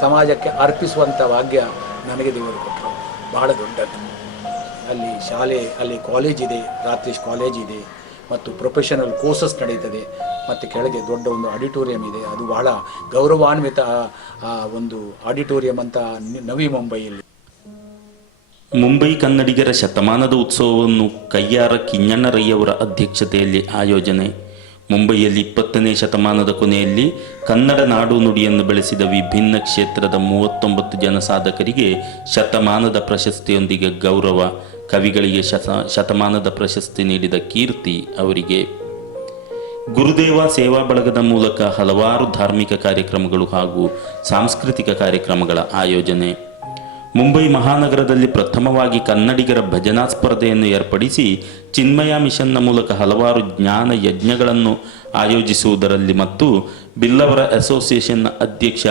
ಸಮಾಜಕ್ಕೆ ಅರ್ಪಿಸುವಂಥ ಭಾಗ್ಯ ನನಗೆ ದೇವರು ಕೊಟ್ಟರು. ಬಹಳ ದೊಡ್ಡದು. ಅಲ್ಲಿ ಕಾಲೇಜ್ ಇದೆ, ರಾತ್ರಿ ಕಾಲೇಜ್ ಇದೆ, ಮತ್ತು ಪ್ರೊಫೆಷನಲ್ ಕೋರ್ಸಸ್ ನಡೀತದೆ, ಮತ್ತು ಕೆಳಗೆ ದೊಡ್ಡ ಒಂದು ಆಡಿಟೋರಿಯಂ ಇದೆ. ಅದು ಬಹಳ ಗೌರವಾನ್ವಿತ ಒಂದು ಆಡಿಟೋರಿಯಂ ಅಂತ ನವಿ ಮುಂಬೈಯಲ್ಲಿ. ಮುಂಬೈ ಕನ್ನಡಿಗರ ಶತಮಾನದ ಉತ್ಸವವನ್ನು ಕಯ್ಯಾರ ಕಿಞ್ಞಣ್ಣರಯ್ಯವರ ಅಧ್ಯಕ್ಷತೆಯಲ್ಲಿ ಆಯೋಜನೆ. ಮುಂಬೈಯಲ್ಲಿ 20ನೇ ಶತಮಾನದ ಕೊನೆಯಲ್ಲಿ ಕನ್ನಡ ನಾಡು ನುಡಿಯನ್ನು ಬೆಳೆಸಿದ ವಿಭಿನ್ನ ಕ್ಷೇತ್ರದ 39 ಜನ ಸಾಧಕರಿಗೆ ಶತಮಾನದ ಪ್ರಶಸ್ತಿಯೊಂದಿಗೆ ಗೌರವ. ಕವಿಗಳಿಗೆ ಶತಮಾನದ ಪ್ರಶಸ್ತಿ ನೀಡಿದ ಕೀರ್ತಿ ಅವರಿಗೆ. ಗುರುದೇವ ಸೇವಾ ಬಳಗದ ಮೂಲಕ ಹಲವಾರು ಧಾರ್ಮಿಕ ಕಾರ್ಯಕ್ರಮಗಳು ಹಾಗೂ ಸಾಂಸ್ಕೃತಿಕ ಕಾರ್ಯಕ್ರಮಗಳ ಆಯೋಜನೆ. ಮುಂಬೈ ಮಹಾನಗರದಲ್ಲಿ ಪ್ರಥಮವಾಗಿ ಕನ್ನಡಿಗರ ಭಜನಾ ಸ್ಪರ್ಧೆಯನ್ನು ಏರ್ಪಡಿಸಿ ಚಿನ್ಮಯ ಮಿಷನ್ನ ಮೂಲಕ ಹಲವಾರು ಜ್ಞಾನ ಯಜ್ಞಗಳನ್ನು ಆಯೋಜಿಸುವುದರಲ್ಲಿ ಮತ್ತು ಬಿಲ್ಲವರ ಅಸೋಸಿಯೇಷನ್ನ ಅಧ್ಯಕ್ಷ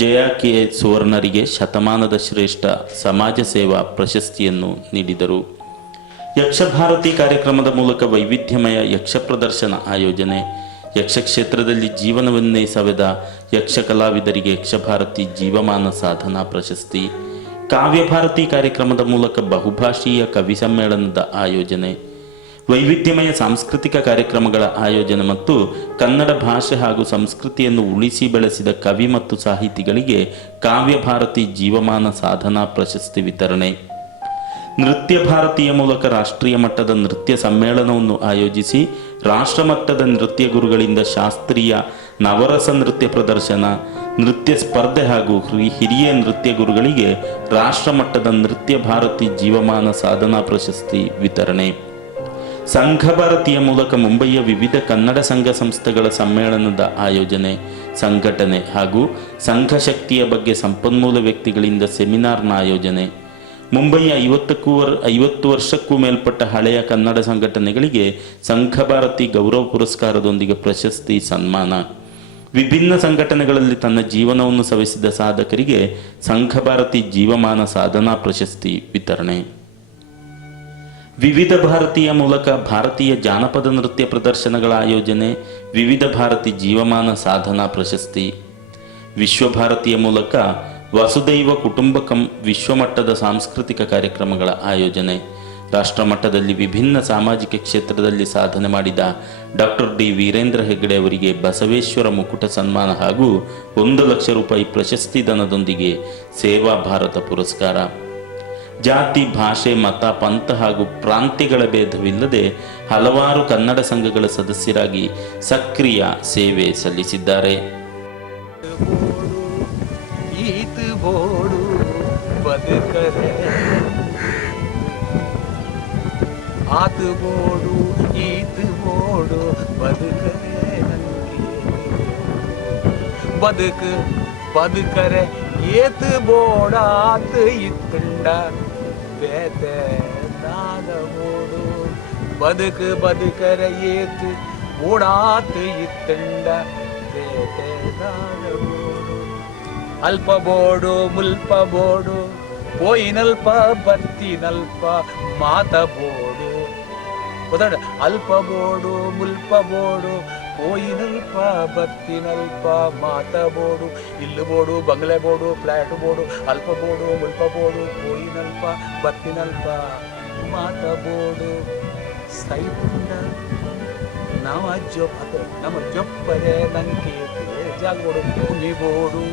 ಜಯ ಕೆ ಸುವರ್ಣರಿಗೆ ಶತಮಾನದ ಶ್ರೇಷ್ಠ ಸಮಾಜ ಸೇವಾ ಪ್ರಶಸ್ತಿಯನ್ನು ನೀಡಿದರು. ಯಕ್ಷಭಾರತಿ ಕಾರ್ಯಕ್ರಮದ ಮೂಲಕ ವೈವಿಧ್ಯಮಯ ಯಕ್ಷ ಪ್ರದರ್ಶನ ಆಯೋಜನೆ. ಯಕ್ಷಕ್ಷೇತ್ರದಲ್ಲಿ ಜೀವನವನ್ನೇ ಸವೆದ ಯಕ್ಷ ಕಲಾವಿದರಿಗೆ ಯಕ್ಷಭಾರತಿ ಜೀವಮಾನ ಸಾಧನಾ ಪ್ರಶಸ್ತಿ. ಕಾವ್ಯಭಾರತಿ ಕಾರ್ಯಕ್ರಮದ ಮೂಲಕ ಬಹುಭಾಷೀಯ ಕವಿ ಸಮ್ಮೇಳನದ ಆಯೋಜನೆ. ವೈವಿಧ್ಯಮಯ ಸಾಂಸ್ಕೃತಿಕ ಕಾರ್ಯಕ್ರಮಗಳ ಆಯೋಜನೆ ಮತ್ತು ಕನ್ನಡ ಭಾಷೆ ಹಾಗೂ ಸಂಸ್ಕೃತಿಯನ್ನು ಉಳಿಸಿ ಬೆಳೆಸಿದ ಕವಿ ಮತ್ತು ಸಾಹಿತಿಗಳಿಗೆ ಕಾವ್ಯ ಭಾರತಿ ಜೀವಮಾನ ಸಾಧನಾ ಪ್ರಶಸ್ತಿ ವಿತರಣೆ. ನೃತ್ಯ ಭಾರತೀಯ ಮೂಲಕ ರಾಷ್ಟ್ರೀಯ ಮಟ್ಟದ ನೃತ್ಯ ಸಮ್ಮೇಳನವನ್ನು ಆಯೋಜಿಸಿ ರಾಷ್ಟ್ರ ಮಟ್ಟದ ನೃತ್ಯ ಗುರುಗಳಿಂದ ಶಾಸ್ತ್ರೀಯ ನವರಸ ನೃತ್ಯ ಪ್ರದರ್ಶನ, ನೃತ್ಯ ಸ್ಪರ್ಧೆ ಹಾಗೂ ಹಿರಿಯ ನೃತ್ಯ ಗುರುಗಳಿಗೆ ರಾಷ್ಟ್ರ ಮಟ್ಟದ ನೃತ್ಯ ಭಾರತಿ ಜೀವಮಾನ ಸಾಧನಾ ಪ್ರಶಸ್ತಿ ವಿತರಣೆ. ಸಂಘ ಭಾರತೀಯ ಮೂಲಕ ಮುಂಬಯಿಯ ವಿವಿಧ ಕನ್ನಡ ಸಂಘ ಸಂಸ್ಥೆಗಳ ಸಮ್ಮೇಳನದ ಆಯೋಜನೆ, ಸಂಘಟನೆ ಹಾಗೂ ಸಂಘ ಶಕ್ತಿಯ ಬಗ್ಗೆ ಸಂಪನ್ಮೂಲ ವ್ಯಕ್ತಿಗಳಿಂದ ಸೆಮಿನಾರ್ನ ಆಯೋಜನೆ. ಮುಂಬಯಿಯ 50 ವರ್ಷಕ್ಕೂ ಮೇಲ್ಪಟ್ಟ ಹಳೆಯ ಕನ್ನಡ ಸಂಘಟನೆಗಳಿಗೆ ಸಂಘ ಭಾರತಿ ಗೌರವ ಪುರಸ್ಕಾರದೊಂದಿಗೆ ಪ್ರಶಸ್ತಿ ಸನ್ಮಾನ. ವಿಭಿನ್ನ ಸಂಘಟನೆಗಳಲ್ಲಿ ತನ್ನ ಜೀವನವನ್ನು ಸವೆಸಿದ ಸಾಧಕರಿಗೆ ಸಂಘ ಭಾರತಿ ಜೀವಮಾನ ಸಾಧನಾ ಪ್ರಶಸ್ತಿ ವಿತರಣೆ. ವಿವಿಧ ಭಾರತೀಯ ಮೂಲಕ ಭಾರತೀಯ ಜಾನಪದ ನೃತ್ಯ ಪ್ರದರ್ಶನಗಳ ಆಯೋಜನೆ, ವಿವಿಧ ಭಾರತಿ ಜೀವಮಾನ ಸಾಧನಾ ಪ್ರಶಸ್ತಿ. ವಿಶ್ವಭಾರತೀಯ ಮೂಲಕ ವಸುದೈವ ಕುಟುಂಬಕಂ ವಿಶ್ವಮಟ್ಟದ ಸಾಂಸ್ಕೃತಿಕ ಕಾರ್ಯಕ್ರಮಗಳ ಆಯೋಜನೆ. ರಾಷ್ಟ್ರಮಟ್ಟದಲ್ಲಿ ವಿಭಿನ್ನ ಸಾಮಾಜಿಕ ಕ್ಷೇತ್ರದಲ್ಲಿ ಸಾಧನೆ ಮಾಡಿದ ಡಾಕ್ಟರ್ ಡಿ ವೀರೇಂದ್ರ ಹೆಗ್ಗಡೆ ಅವರಿಗೆ ಬಸವೇಶ್ವರ ಮುಕುಟ ಸನ್ಮಾನ ಹಾಗೂ 1 ಲಕ್ಷ ರೂಪಾಯಿ ಪ್ರಶಸ್ತಿ ಧನದೊಂದಿಗೆ ಸೇವಾ ಭಾರತ ಪುರಸ್ಕಾರ. ಜಾತಿ, ಭಾಷೆ, ಮತ, ಪಂಥ ಹಾಗೂ ಪ್ರಾಂತ್ಯಗಳ ಭೇದವಿಲ್ಲದೆ ಹಲವಾರು ಕನ್ನಡ ಸಂಘಗಳ ಸದಸ್ಯರಾಗಿ ಸಕ್ರಿಯ ಸೇವೆ ಸಲ್ಲಿಸಿದ್ದಾರೆ. ಆತು ಬೋಡು ಈತು ಬೋಡು ಬದುಕರೆ ಬದುಕು ಬದುಕರೆ ಏತು ಬೋಡಾತು ಇತ್ತುಂಡ ಬೇತೆ ನಾದ ಬೋಡು ಬದುಕು ಬದುಕರೆ ಏತು ಬೋಡಾತು ಇತ್ತುಂಡ ಬೇತೆ ನಾದ ಬೋಡು. ಅಲ್ಪ ಬೋಡು ಮುಲ್ಪ ಬೋಡು పోయినల్ప బత్తినల్ప మాత బోడు ಗೊತ್ತಾಡ ಅಲ್ಪ ಬೋಡು ಮುಲ್ಪ ಬೋಡು పోయినల్ప బత్తినల్ప మాత ಬೋಡು ఇల్లు ಬೋಡು ಬಂಗ್ಲೆ ಬೋಡು ಫ್ಲಾಟ್ ಬೋಡು ಅಲ್ಪ ಬೋಡು ಮುಲ್ಪ ಬೋಡು పోయినల్ప బత్తినల్ప ಮಾತ ಬೋಡು ಸೈಪುಂಡ ನಮ್ಮ ಜೊಪ್ಪರೆ ನಂಗೆ ಜಾಗ್ಬೋಡು ಭೂಮಿ ಬೋಡು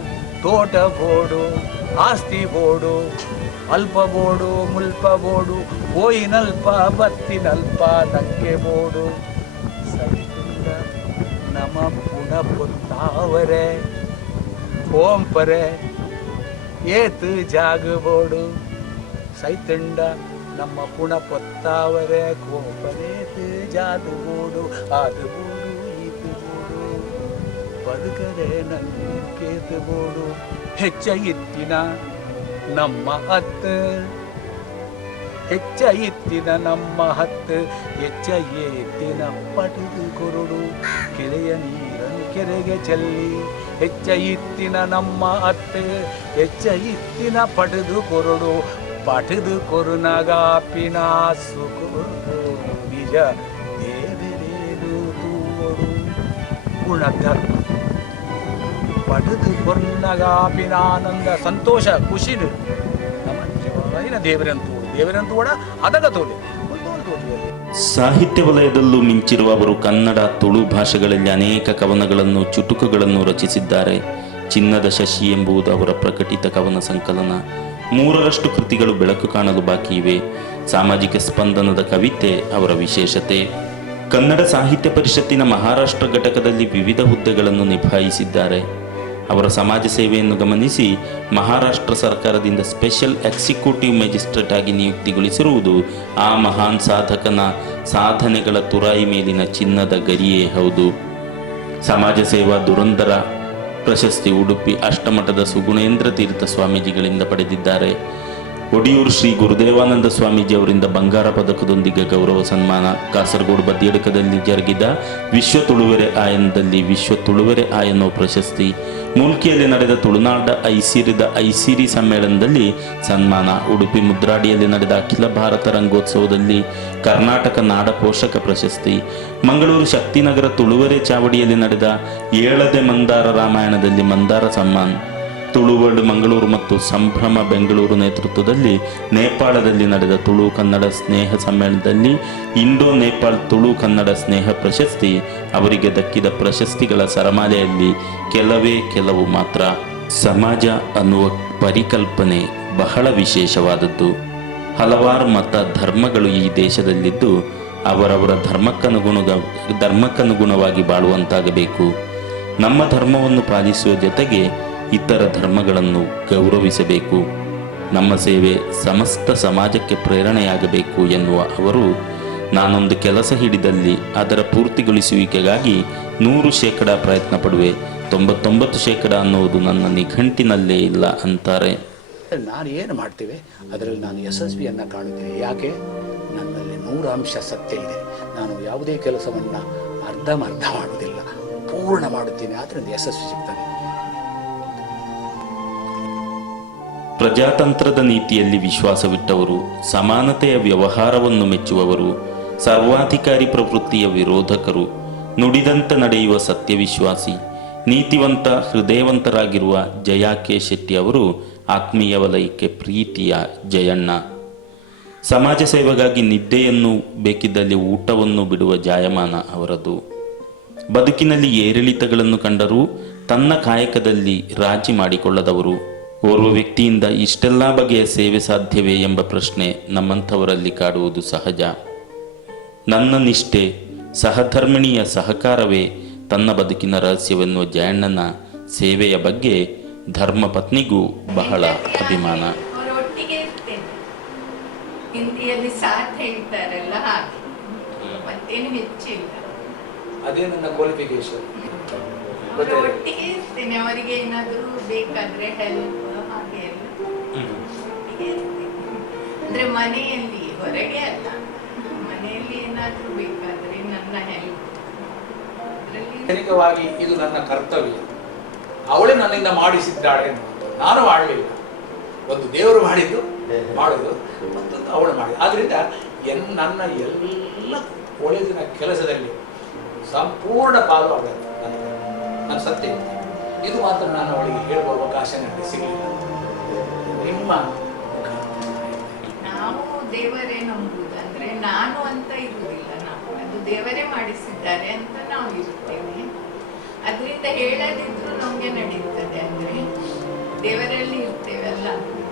ತೋಟ ಬೋಡು ಆಸ್ತಿ ಬೋಡು ಅಲ್ಪ ಬೋಡು ಮುಲ್ಪ ಬೋಡು పోయినల్ప ಬತ್ತಿನಲ್ಪ ನಂಗೆ ಬೋಡು ಸೈತುಂಡ ನಮ ಪುಣ ಪುತ್ತಾವರೆ ಓಂಪರೆ ಏತು ಜಾಗ ಬೋಡು ಸೈತುಂಡ ನಮ್ಮ ಪುಣ ಪೊತ್ತಾವರೆ ಕೋಪರೇತು ಜಾದು ಬೋಡು ಅದು ಬೋಡು ಈತು ಬೋಡು ಬದುಕರೆ ನಂಗೇತು ಬೋಡು ಹೆಚ್ಚ ಎತ್ತಿನ ನಮ್ಮ ಹತ್ತು ಹೆಚ್ಚ ಎತ್ತಿನ ನಮ್ಮ ಹತ್ತು ಹೆಚ್ಚ ಎತ್ತಿನ ಪಟುದು ಕೊರಡು ಕೆರೆಯ ನೀರನ್ನು ಕೆರೆಗೆ ಚೆಲ್ಲಿ ಹೆಚ್ಚ ಎತ್ತಿನ ನಮ್ಮ ಹತ್ತು ಹೆಚ್ಚ ಎತ್ತಿನ ಪಟುದು ಕೊರಡು ಪಟುದು ಕೊರುನಗಾಪಿನ ಸುಕು ನಿಜ ದೇವರೇನು ತೂವಡು ಗುಣಧರ್ಮ ಪಡೆದು ಕೊರ್ನಗಾಪಿನಾನಂದ ಸಂತೋಷ ಖುಷಿ ನಮ್ಮ ಜೀವನ ದೇವರಂತೂ ಕೂಡ ಅದಗ ತೋಲಿ. ಸಾಹಿತ್ಯ ವಲಯದಲ್ಲೂ ಮಿಂಚಿರುವ ಅವರು ಕನ್ನಡ, ತುಳು ಭಾಷೆಗಳಲ್ಲಿ ಅನೇಕ ಕವನಗಳನ್ನು, ಚುಟುಕುಗಳನ್ನು ರಚಿಸಿದ್ದಾರೆ. ಚಿನ್ನದ ಶಶಿ ಎಂಬುದು ಅವರ ಪ್ರಕಟಿತ ಕವನ ಸಂಕಲನ. 3ರಷ್ಟು ಕೃತಿಗಳು ಬೆಳಕು ಕಾಣಲು ಬಾಕಿ ಇವೆ. ಸಾಮಾಜಿಕ ಸ್ಪಂದನದ ಕವಿತೆ ಅವರ ವಿಶೇಷತೆ. ಕನ್ನಡ ಸಾಹಿತ್ಯ ಪರಿಷತ್ತಿನ ಮಹಾರಾಷ್ಟ್ರ ಘಟಕದಲ್ಲಿ ವಿವಿಧ ಹುದ್ದೆಗಳನ್ನು ನಿಭಾಯಿಸಿದ್ದಾರೆ. ಅವರ ಸಮಾಜ ಸೇವೆಯನ್ನು ಗಮನಿಸಿ ಮಹಾರಾಷ್ಟ್ರ ಸರ್ಕಾರದಿಂದ ಸ್ಪೆಷಲ್ ಎಕ್ಸಿಕ್ಯೂಟಿವ್ ಮ್ಯಾಜಿಸ್ಟ್ರೇಟ್ ಆಗಿ ನಿಯುಕ್ತಿಗೊಳಿಸಿರುವುದು ಆ ಮಹಾನ್ ಸಾಧಕನ ಸಾಧನೆಗಳ ತುರಾಯಿ ಮೇಲಿನ ಚಿನ್ನದ ಗರಿಯೇ ಹೌದು. ಸಮಾಜ ಸೇವಾ ದುರಂದರ ಪ್ರಶಸ್ತಿ ಉಡುಪಿ ಅಷ್ಟಮಠದ ಸುಗುಣೇಂದ್ರ ತೀರ್ಥ ಸ್ವಾಮೀಜಿಗಳಿಂದ ಪಡೆದಿದ್ದಾರೆ. ಒಡಿಯೂರು ಶ್ರೀ ಗುರುದೇವಾನಂದ ಸ್ವಾಮೀಜಿ ಅವರಿಂದ ಬಂಗಾರ ಪದಕದೊಂದಿಗೆ ಗೌರವ ಸನ್ಮಾನ. ಕಾಸರಗೋಡು ಬದಿಯಡಕದಲ್ಲಿ ಜರುಗಿದ ವಿಶ್ವ ತುಳುವೆರೆ ಆಯನದಲ್ಲಿ ವಿಶ್ವ ತುಳುವೆರೆ ಆಯನೋ ಪ್ರಶಸ್ತಿ. ಮುಲ್ಕಿಯಲ್ಲಿ ನಡೆದ ತುಳುನಾಡ ಐಸಿರಿ ಸಮ್ಮೇಳನದಲ್ಲಿ ಸನ್ಮಾನ. ಉಡುಪಿ ಮುದ್ರಾಡಿಯಲ್ಲಿ ನಡೆದ ಅಖಿಲ ಭಾರತ ರಂಗೋತ್ಸವದಲ್ಲಿ ಕರ್ನಾಟಕ ನಾಡ ಪೋಷಕ ಪ್ರಶಸ್ತಿ. ಮಂಗಳೂರು ಶಕ್ತಿನಗರ ತುಳುವೆರೆ ಚಾವಡಿಯಲ್ಲಿ ನಡೆದ ಏಳದೆ ಮಂದಾರ ರಾಮಾಯಣದಲ್ಲಿ ಮಂದಾರ ಸಮ್ಮಾನ್. ತುಳುವರ್ಡ್ ಮಂಗಳೂರು ಮತ್ತು ಸಂಭ್ರಮ ಬೆಂಗಳೂರು ನೇತೃತ್ವದಲ್ಲಿ ನೇಪಾಳದಲ್ಲಿ ನಡೆದ ತುಳು ಕನ್ನಡ ಸ್ನೇಹ ಸಮ್ಮೇಳನದಲ್ಲಿ ಇಂಡೋ ನೇಪಾಳ್ ತುಳು ಕನ್ನಡ ಸ್ನೇಹ ಪ್ರಶಸ್ತಿ ಅವರಿಗೆ ದಕ್ಕಿದ ಪ್ರಶಸ್ತಿಗಳ ಸರಮಾಲೆಯಲ್ಲಿ ಕೆಲವು ಮಾತ್ರ. ಸಮಾಜ ಅನ್ನುವ ಪರಿಕಲ್ಪನೆ ಬಹಳ ವಿಶೇಷವಾದದ್ದು. ಹಲವಾರು ಮತ ಧರ್ಮಗಳು ಈ ದೇಶದಲ್ಲಿದ್ದು ಅವರವರ ಧರ್ಮಕ್ಕನುಗುಣವಾಗಿ ಬಾಳುವಂತಾಗಬೇಕು. ನಮ್ಮ ಧರ್ಮವನ್ನು ಪಾಲಿಸುವ ಜೊತೆಗೆ ಇತರ ಧರ್ಮಗಳನ್ನು ಗೌರವಿಸಬೇಕು. ನಮ್ಮ ಸೇವೆ ಸಮಸ್ತ ಸಮಾಜಕ್ಕೆ ಪ್ರೇರಣೆಯಾಗಬೇಕು ಎನ್ನುವ ಅವರು, ನಾನೊಂದು ಕೆಲಸ ಹಿಡಿದಲ್ಲಿ ಅದರ ಪೂರ್ತಿಗೊಳಿಸುವಿಕೆಗಾಗಿ 100% ಪ್ರಯತ್ನ ಪಡುವೆ, 99% ಅನ್ನುವುದು ನನ್ನ ನಿಘಂಟಿನಲ್ಲೇ ಇಲ್ಲ ಅಂತಾರೆ. ನಾನು ಏನು ಮಾಡ್ತೇವೆ ಅದರಲ್ಲಿ ನಾನು ಯಶಸ್ವಿಯನ್ನು ಕಾಣುತ್ತೇನೆ. ಯಾಕೆ? ನನ್ನಲ್ಲಿ 100% ಸತ್ಯ ಇದೆ. ನಾನು ಯಾವುದೇ ಕೆಲಸವನ್ನು ಅರ್ಧ ಮಾಡುವುದಿಲ್ಲ, ಪೂರ್ಣ ಮಾಡುತ್ತೇನೆ. ಆದ್ದರಿಂದ ಯಶಸ್ವಿ ಸಿಗ್ತದೆ. ಪ್ರಜಾತಂತ್ರದ ನೀತಿಯಲ್ಲಿ ವಿಶ್ವಾಸವಿಟ್ಟವರು, ಸಮಾನತೆಯ ವ್ಯವಹಾರವನ್ನು ಮೆಚ್ಚುವವರು, ಸರ್ವಾಧಿಕಾರಿ ಪ್ರವೃತ್ತಿಯ ವಿರೋಧಕರು, ನುಡಿದಂತೆ ನಡೆಯುವ ಸತ್ಯವಿಶ್ವಾಸಿ, ನೀತಿವಂತ ಹೃದಯವಂತರಾಗಿರುವ ಜಯಾ ಕೆ ಶೆಟ್ಟಿ ಅವರು ಆತ್ಮೀಯ ವಲಯಕ್ಕೆ ಪ್ರೀತಿಯ ಜಯಣ್ಣ. ಸಮಾಜ ಸೇವೆಗಾಗಿ ನಿದ್ದೆಯನ್ನು, ಬೇಕಿದ್ದಲ್ಲಿ ಊಟವನ್ನು ಬಿಡುವ ಜಾಯಮಾನ ಅವರದು. ಬದುಕಿನಲ್ಲಿ ಏರಿಳಿತಗಳನ್ನು ಕಂಡರೂ ತನ್ನ ಕಾಯಕದಲ್ಲಿ ರಾಜಿ ಮಾಡಿಕೊಳ್ಳದವರು. ಓರ್ವ ವ್ಯಕ್ತಿಯಿಂದ ಇಷ್ಟೆಲ್ಲ ಬಗೆಯ ಸೇವೆ ಸಾಧ್ಯವೇ ಎಂಬ ಪ್ರಶ್ನೆ ನಮ್ಮಂಥವರಲ್ಲಿ ಕಾಡುವುದು ಸಹಜ. ನನ್ನ ನಿಷ್ಠೆ, ಸಹಧರ್ಮಿಣಿಯ ಸಹಕಾರವೇ ತನ್ನ ಬದುಕಿನ ರಹಸ್ಯವೆನ್ನುವ ಜಯಣ್ಣನ ಸೇವೆಯ ಬಗ್ಗೆ ಧರ್ಮ ಪತ್ನಿಗೂ ಬಹಳ ಅಭಿಮಾನ. ಹಿಂದಿಯಲ್ಲಿ ಸಾಥ್ ಹೇಳ್ತಾರಲ್ಲ ಹಾಗೆ, ಮತ್ತೇನು ಹೆಚ್ಚಿಲ್ಲ. ಅದೇ ನನ್ನ ಕ್ವಾಲಿಫಿಕೇಶನ್. ಒಟ್ಟಿಗೆ ಇರ್ತೇನೆ. ಅವರಿಗೆ ಏನಾದರೂ ಬೇಕಾದ್ರೆ ಹೆಲ್ಪ್ ಹಾಗೆ ಎಲ್ಲ ಒಟ್ಟಿಗೆ ಇರ್ತೇನೆ. ಅಂದ್ರೆ ಮನೆಯಲ್ಲಿ, ಹೊರಗೆ ಅಲ್ಲ, ಮನೆಯಲ್ಲಿ ಏನಾದರೂ ಬೇಕಾದ್ರೆ ನನ್ನ ಹೆಲ್ಪ್. ಕ್ಷಣಿಕವಾಗಿ ಇದು ನನ್ನ ಕರ್ತವ್ಯ, ಅವಳೇ ನನ್ನಿಂದ ಮಾಡಿಸಿದ್ದಾಳೆ. ನಾನು ಮಾಡಲಿಲ್ಲ. ಒಂದು ದೇವರು ಮಾಡಿದ್ದು ಮಾಡೋದು, ಮತ್ತೊಂದು ಅವಳು ಮಾಡಿದ್ದು. ಆದ್ರಿಂದ ನನ್ನ ಎಲ್ಲ ಒಳ್ಳೆದಿನ ಕೆಲಸದಲ್ಲಿ ಸಂಪೂರ್ಣ ಪಾಲು ಅವಳ ನನ್ನ ಸತ್ಯ. ಇದು ಮಾತ್ರ ನಾನು ಅವಳಿಗೆ ಹೇಳುವ ಅವಕಾಶ ನನಗೆ ಸಿಗಲಿಲ್ಲ. ನಿಮ್ಮ ನಾವು ದೇವರೇ ನಂಬುದು, ಅಂದ್ರೆ ನಾನು ಅಂತ ಇರುವುದಿಲ್ಲ. ನಾವು ಅದು ದೇವರೇ ಮಾಡಿಸಿದ್ದಾರೆ ಅಂತ ನಾವು ಇರ್ತೇವೆ. ಅದರಿಂದ ಹೇಳದಿದ್ರು ನಮ್ಗೆ ನಡೀತದೆ. ಅಂದ್ರೆ ದೇವರಲ್ಲಿ ಇರ್ತೇವೆ ಅಲ್ಲ,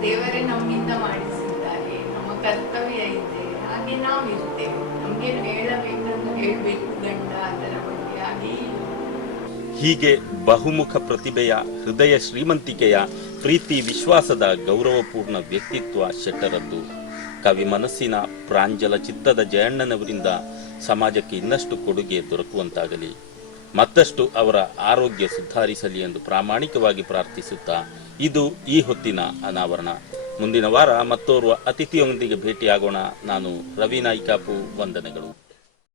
ದೇವರೇ ನಮ್ಮಿಂದ ಮಾಡಿಸಿದ್ದಾರೆ, ನಮ್ಮ ಕರ್ತವ್ಯ ಇದೆ, ಹಾಗೆ ನಾವು ಇರ್ತೇವೆ. ನಮ್ಗೆ ಹೇಳಬೇಕಂದ್ರೆ ಹೇಳ್ಬೇಕು ಗಂಡ ಅದರ ಬಗ್ಗೆ. ಹಾಗೆ ಹೀಗೆ ಬಹುಮುಖ ಪ್ರತಿಭೆಯ, ಹೃದಯ ಶ್ರೀಮಂತಿಕೆಯ, ಪ್ರೀತಿ ವಿಶ್ವಾಸದ ಗೌರವಪೂರ್ಣ ವ್ಯಕ್ತಿತ್ವ ಶೆಟ್ಟರದ್ದು. ಕವಿ ಮನಸ್ಸಿನ ಪ್ರಾಂಜಲ ಚಿತ್ತದ ಜಯಣ್ಣನವರಿಂದ ಸಮಾಜಕ್ಕೆ ಇನ್ನಷ್ಟು ಕೊಡುಗೆ ದೊರಕುವಂತಾಗಲಿ, ಮತ್ತಷ್ಟು ಅವರ ಆರೋಗ್ಯ ಸುಧಾರಿಸಲಿ ಎಂದು ಪ್ರಾಮಾಣಿಕವಾಗಿ ಪ್ರಾರ್ಥಿಸುತ್ತಾ ಇದು ಈ ಹೊತ್ತಿನ ಅನಾವರಣ. ಮುಂದಿನ ವಾರ ಮತ್ತೋರ್ವ ಅತಿಥಿಯೊಂದಿಗೆ ಭೇಟಿಯಾಗೋಣ. ನಾನು ರವಿ ನಾಯ್ಕಾಪು. ವಂದನೆಗಳು.